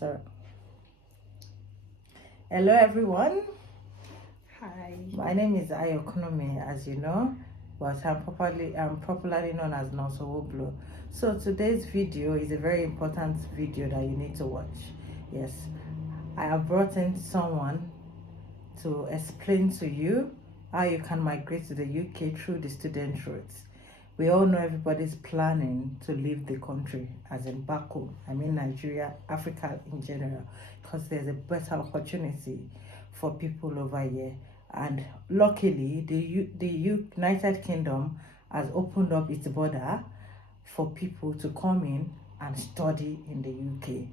Start. Hello, everyone. Hi. My name is Ayo Konome, as you know, but I'm popularly known as Nonso Woblo. So today's video is a very important video that you need to watch. Yes, I have brought in someone to explain to you how you can migrate to the UK through the student route. We all know everybody's planning to leave the country, as in back home. I mean Nigeria, Africa in general, because there's a better opportunity for people over here. And luckily, the United Kingdom has opened up its border for people to come in and study in the UK.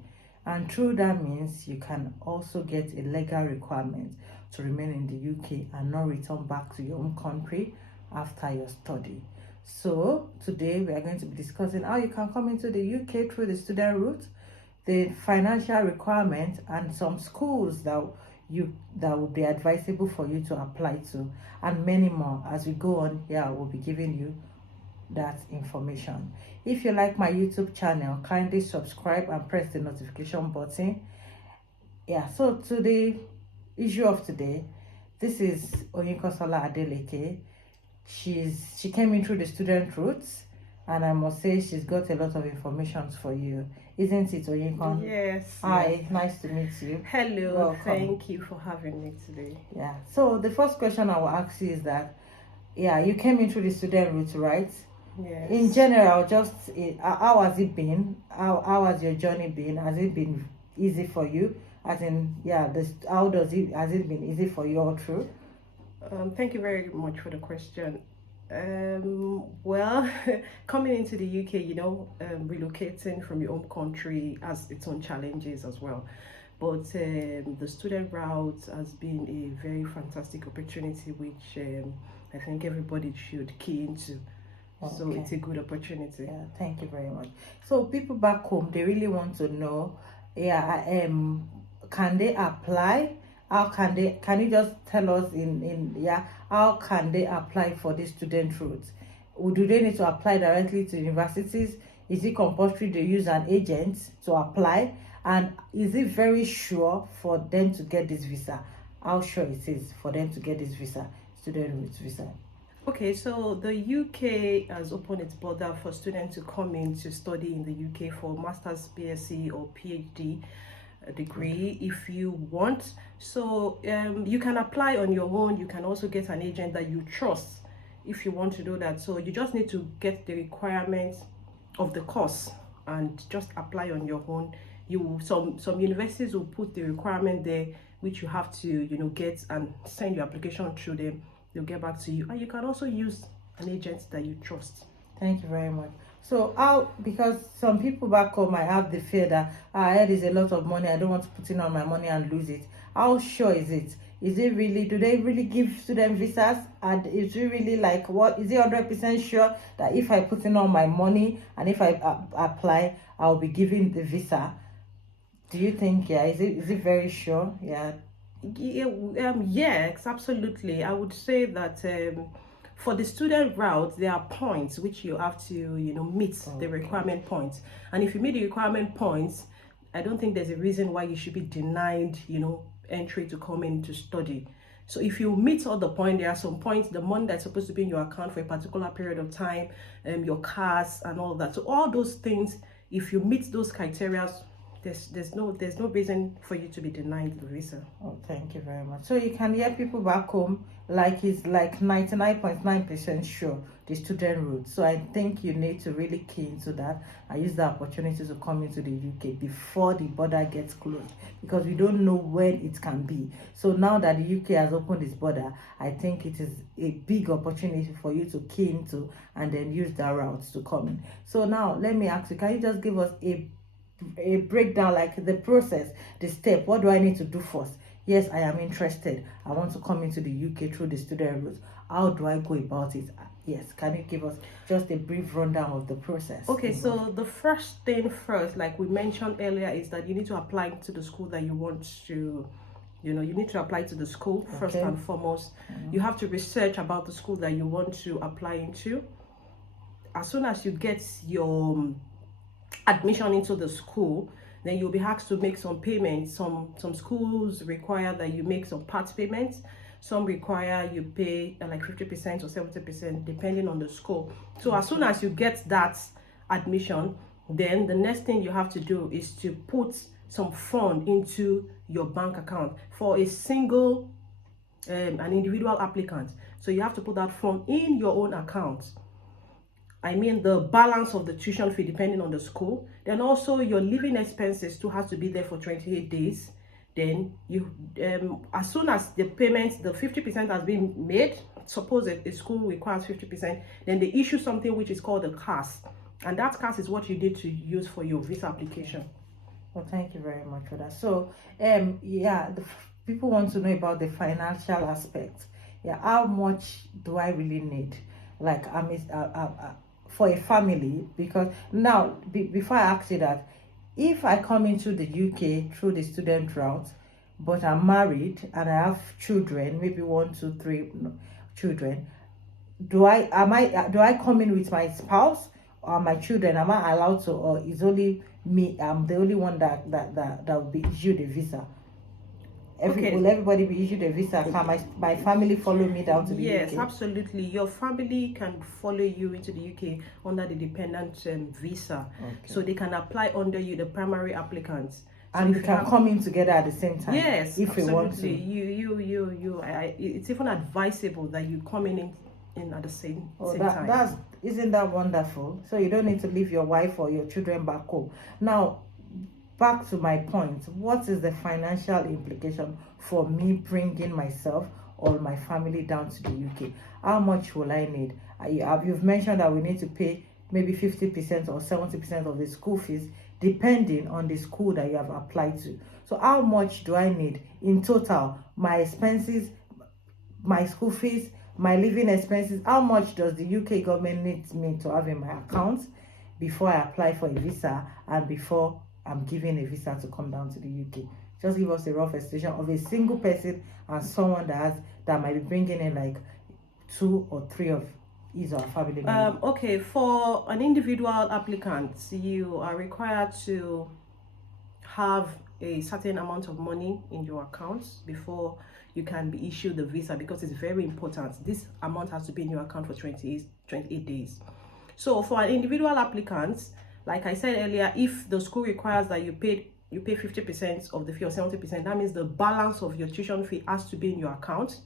And through that means you can also get a legal requirement to remain in the UK and not return back to your home country after your study. So today we are going to be discussing how you can come into the UK through the student route, the financial requirement, and some schools that would be advisable for you to apply to, and many more. As we go on here, I will be giving you that information. If you like my YouTube channel, kindly subscribe and press the notification button. Yeah, so to the issue of today, this is Oyinkansola Adeleke. She came in through the student routes, and I must say she's got a lot of information for you, isn't it, Oyinkan? Yes. Hi, nice to meet you. Hello. Welcome. Thank you for having me today. Yeah. So the first question I will ask you is that, yeah, you came in through the student route, right? Yes. In general, just how has it been? How has your journey been? Has it been easy for you? As in, yeah, has it been easy for you all through? Thank you very much for the question. Well, coming into the UK, relocating from your home country has its own challenges as well. But the student route has been a very fantastic opportunity, which I think everybody should key into. So Okay. it's a good opportunity. Yeah, thank you very much. So people back home, they really want to know, yeah, can they apply? Can you just tell us how can they apply for this student route? Or do they need to apply directly to universities? Is it compulsory to use an agent to apply? And is it very sure for them to get this visa? How sure it is for them to get this visa, student route visa? Okay, so the UK has opened its border for students to come in to study in the UK for master's, BSc or PhD degree if you want. So you can apply on your own. You can also get an agent that you trust if you want to do that. So you just need to get the requirements of the course and just apply on your own. Some universities will put the requirement there, which you have to get and send your application through them. They'll get back to you, and you can also use an agent that you trust. Thank you very much. So because some people back home might have the fear that I heard is a lot of money, I don't want to put in all my money and lose it. How sure is it? Is it really, do they really give student visas? And is it really like, what is it 100% sure that if I put in all my money and if I apply, I'll be given the visa? Do you think, yeah, is it very sure? Yeah. Yes, absolutely. I would say that for the student route, there are points which you have to meet. Okay. The requirement points, and if you meet the requirement points, I don't think there's a reason why you should be denied entry to come in to study. So if you meet all the points, there are some points, the money that's supposed to be in your account for a particular period of time, your cars and all that. So all those things, if you meet those criteria, there's no reason for you to be denied the visa. Oh, thank you very much. So you can hear people back home like it's like 99.9% sure the student route. So I think you need to really key into that and use the opportunity to come into the UK before the border gets closed, because we don't know when it can be. So now that the UK has opened its border, I think it is a big opportunity for you to key into and then use that route to come in. So now let me ask you, can you just give us a breakdown, like the process, the step? What do I need to do first? Yes, I am interested, I want to come into the UK through the student route. How do I go about it? Yes, can you give us just a brief rundown of the process? Okay, so the first thing first, like we mentioned earlier, is that you need to apply to the school that you want to you need to apply to the school first and foremost. You have to research about the school that you want to apply into. As soon as you get your admission into the school, then you'll be asked to make some payments. Some schools require that you make some part payments. Some require you pay like 50% or 70% depending on the school. So as soon as you get that admission, then the next thing you have to do is to put some fund into your bank account for a single an individual applicant. So you have to put that fund in your own account. I mean the balance of the tuition fee depending on the school. Then also your living expenses too has to be there for 28 days. Then you as soon as the payment, the 50% has been made, suppose a school requires 50%, then they issue something which is called a CAS, and that CAS is what you need to use for your visa application. Well, thank you very much for that. So yeah, people want to know about the financial aspect. Yeah, how much do I really need, like for a family? Because now before I ask you that, if I come into the UK through the student route, but I'm married and I have children, maybe 1, 2, 3 children, do I come in with my spouse or my children? Am I allowed to, or is only me? I'm the only one that will be issued a visa? Will everybody be issued a visa? Can my family follow me down to the UK? Yes, absolutely. Your family can follow you into the UK under the dependent visa. So they can apply under you, the primary applicants. So and we can come in together at the same time. Yes, if absolutely. we want to. It's even advisable that you come in at the same time. Isn't that wonderful? So you don't need to leave your wife or your children back home. Now, back to my point, what is the financial implication for me bringing myself or my family down to the UK? How much will I need? You've mentioned that we need to pay maybe 50% or 70% of the school fees depending on the school that you have applied to. So how much do I need in total? My expenses, my school fees, my living expenses, how much does the UK government need me to have in my account before I apply for a visa and before I'm given a visa to come down to the UK? Just give us a rough estimation of a single person and someone that might be bringing in like 2 or 3 of his or her family members. Okay, for an individual applicant, you are required to have a certain amount of money in your account before you can be issued the visa, because it's very important. This amount has to be in your account for 28 days. So for an individual applicant, like I said earlier, if the school requires that you pay 50% of the fee or 70%, that means the balance of your tuition fee has to be in your account.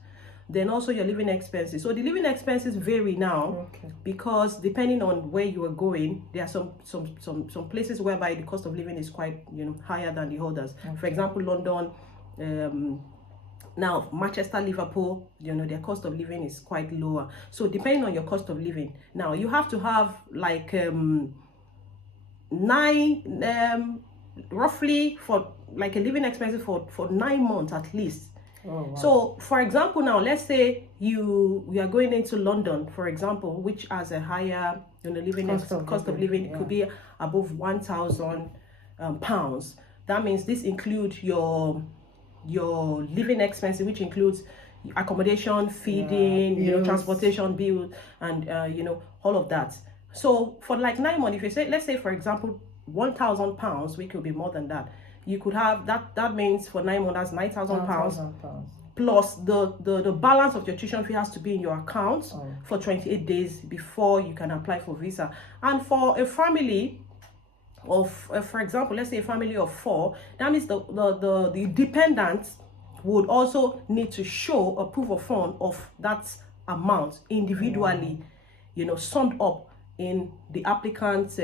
Then also your living expenses. So the living expenses vary now, because depending on where you are going, there are some places whereby the cost of living is quite higher than the others. For example, London, now Manchester, Liverpool, their cost of living is quite lower. So depending on your cost of living, now you have to have like roughly for like a living expenses for 9 months at least. Oh, wow. So for example, now let's say we are going into London, for example, which has a higher living cost of living. It could be above 1,000 pounds. That means this includes your living expenses, which includes accommodation, feeding, transportation bill, and all of that. So for like 9 months, if you say, let's say for example 1,000 pounds, which could be more than that, you could have that means for 9 months that's 9,000 pounds plus the balance of your tuition fee has to be in your account for 28 days before you can apply for visa. And for a family of for example, let's say a family of 4, that means the dependents would also need to show a proof of fund of that amount individually, summed up in the applicant's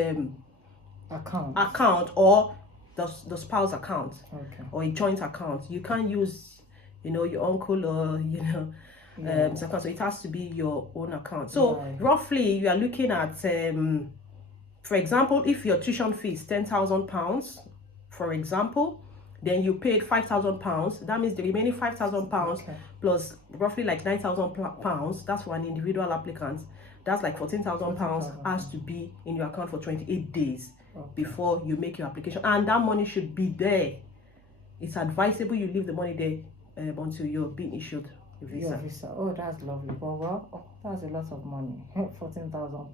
account or the spouse account, or a joint account. You can't use your uncle or account, so it has to be your own account. So roughly you are looking at for example, if your tuition fee is 10,000 pounds, for example, then you paid 5,000 pounds. That means the remaining 5,000 pounds plus roughly like 9,000 pounds, that's for an individual applicant. That's like 14,000 pounds has to be in your account for 28 days before you make your application, and that money should be there. It's advisable you leave the money there until you're being issued visa. Your visa. Oh, that's lovely. But well, oh, that's a lot of money. £14,000.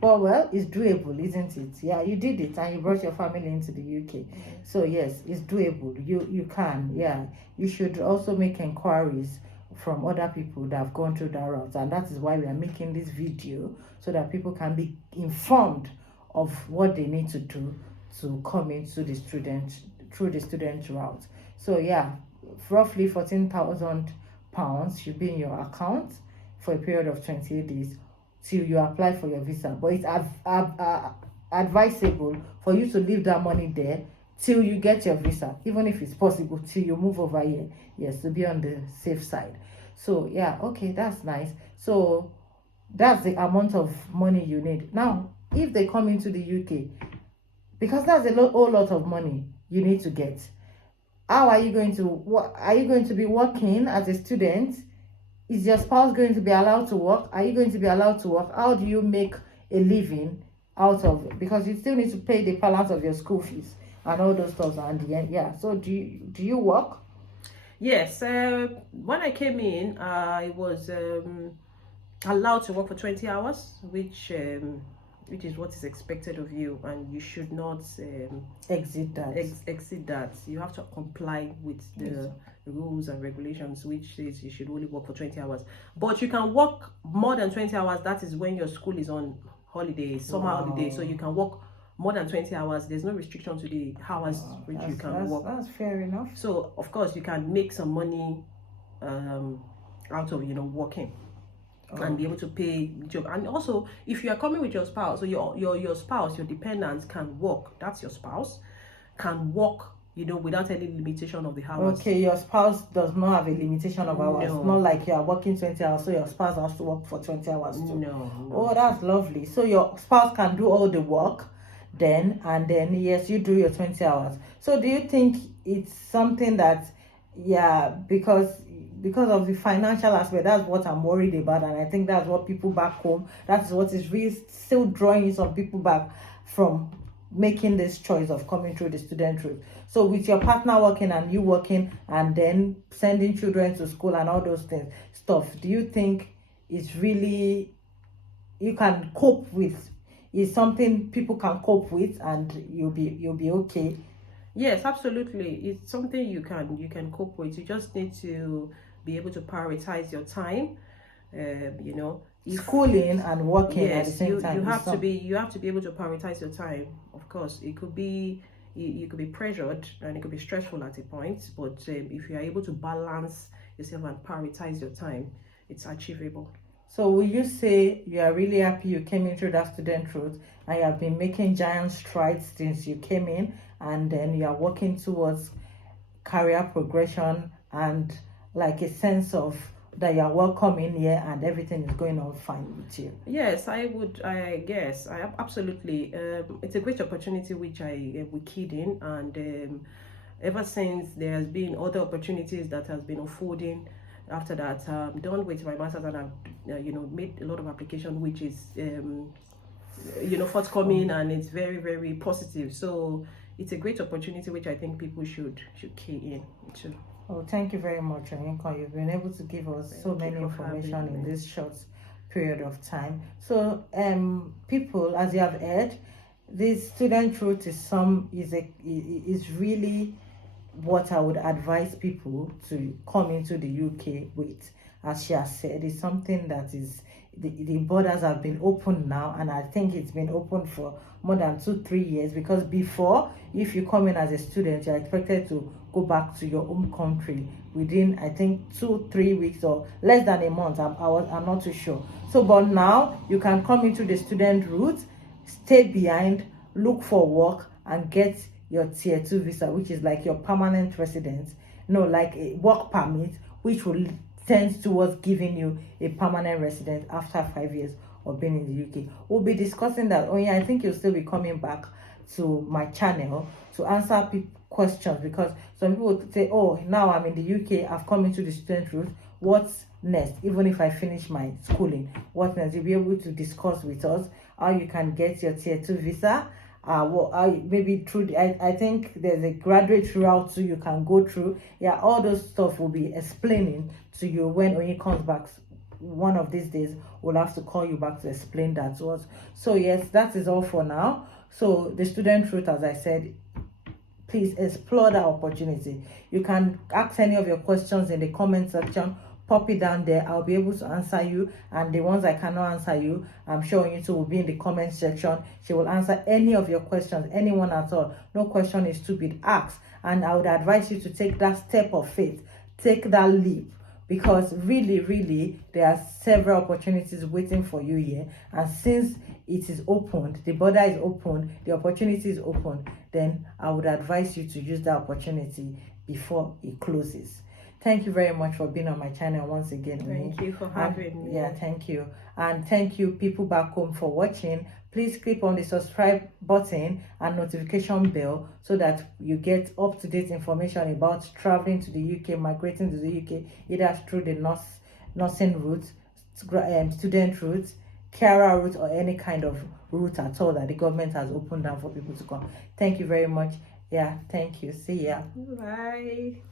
Well, it's doable, isn't it? Yeah, you did it and you brought your family into the UK. So yes, it's doable. You can. Yeah, you should also make inquiries from other people that have gone through that route, and that is why we are making this video, so that people can be informed of what they need to do to come into the student through the student route. So yeah, roughly £14,000 should be in your account for a period of 28 days till you apply for your visa. But it's advisable for you to leave that money there till you get your visa, even if it's possible till you move over here. Yes, to be on the safe side. So yeah, okay, that's nice. So that's the amount of money you need. Now, if they come into the UK, because that's a whole lot of money you need to get. How are you going to, what are you going to be working as a student? Is your spouse going to be allowed to work? Are you going to be allowed to work? How do you make a living out of it? Because you still need to pay the balance of your school fees and all those stuff at the end. Yeah, so do you work? Yes, when I came in, I was allowed to work for 20 hours, which is what is expected of you, and you should not exceed that. Exceed that. You have to comply with the rules and regulations, which says you should only work for 20 hours. But you can work more than 20 hours. That is when your school is on holiday, summer holiday, so you can work more than 20 hours. There's no restriction to the hours which you can work. That's fair enough. So of course you can make some money out of working. And be able to pay job. And also, if you are coming with your spouse, so your spouse, your dependents can work. That's your spouse can work, without any limitation of the hours. Okay, your spouse does not have a limitation of hours. No. Not like you are working 20 hours, so your spouse has to work for 20 hours too. No. Oh, that's lovely. So your spouse can do all the work then, and then yes, you do your 20 hours. So do you think it's something that, yeah, because of the financial aspect, that's what I'm worried about, and I think that's what people back home, that's what is really still drawing some people back from making this choice of coming through the student route. So with your partner working and you working and then sending children to school and all those stuff, do you think it's really, you can cope with, is something people can cope with and you'll be okay? Yes, absolutely. It's something you can cope with. You just need to be able to prioritize your time. Schooling and working at the same time. You have to be able to prioritize your time. Of course, it could be, you could be pressured and it could be stressful at a point, but if you are able to balance yourself and prioritize your time, it's achievable. So will you say you are really happy you came into that student route and you have been making giant strides since you came in, and then you are working towards career progression and like a sense of that you are welcome in here and everything is going on fine with you? Yes, I guess absolutely. It's a great opportunity which we keyed in, and ever since there has been other opportunities that has been unfolding. After that, I'm done with my master's, and I've made a lot of application which is forthcoming, and it's very, very positive. So it's a great opportunity which I think people should key in too. Oh, thank you very much, Onyinka. You've been able to give us so many information in this short period of time. So people, as you have heard, this student route is really what I would advise people to come into the UK with. As she has said, it's something that is, the borders have been opened now, and I think it's been open for more than 2-3 years, because before, if you come in as a student, you're expected to go back to your home country within, I think, 2-3 weeks or less than a month. I'm not too sure. So but now you can come into the student route, stay behind, look for work, and get your tier 2 visa, which is like your permanent residence, like a work permit, which will tend towards giving you a permanent residence after 5 years of being in the UK. We'll be discussing that. Oh yeah, I think you'll still be coming back to my channel to answer questions, because some people say, oh, now I'm in the UK, I've come into the student route, what's next? Even if I finish my schooling, what next? You'll be able to discuss with us how you can get your tier 2 visa maybe through I think there's a graduate route too you can go through. Yeah, all those stuff will be explaining to you when Oyin comes back. One of these days we'll have to call you back to explain that to us. So yes, that is all for now. So the student route, as I said, please explore that opportunity. You can ask any of your questions in the comment section, pop it down there. I'll be able to answer you, and the ones I cannot answer you, I'm sure you two will be in the comment section. She will answer any of your questions, anyone at all. No question is stupid. Ask, and I would advise you to take that step of faith, take that leap, because really there are several opportunities waiting for you here. And since it is opened, the border is open, the opportunity is open, then I would advise you to use that opportunity before it closes. Thank you very much for being on my channel once again. Thank you for having me. Yeah, thank you. And thank you people back home for watching. Please click on the subscribe button and notification bell so that you get up-to-date information about traveling to the UK, migrating to the UK, either through the nursing route, student route, carer route, or any kind of route at all that the government has opened down for people to come. Thank you very much. Yeah, thank you. See ya. Bye.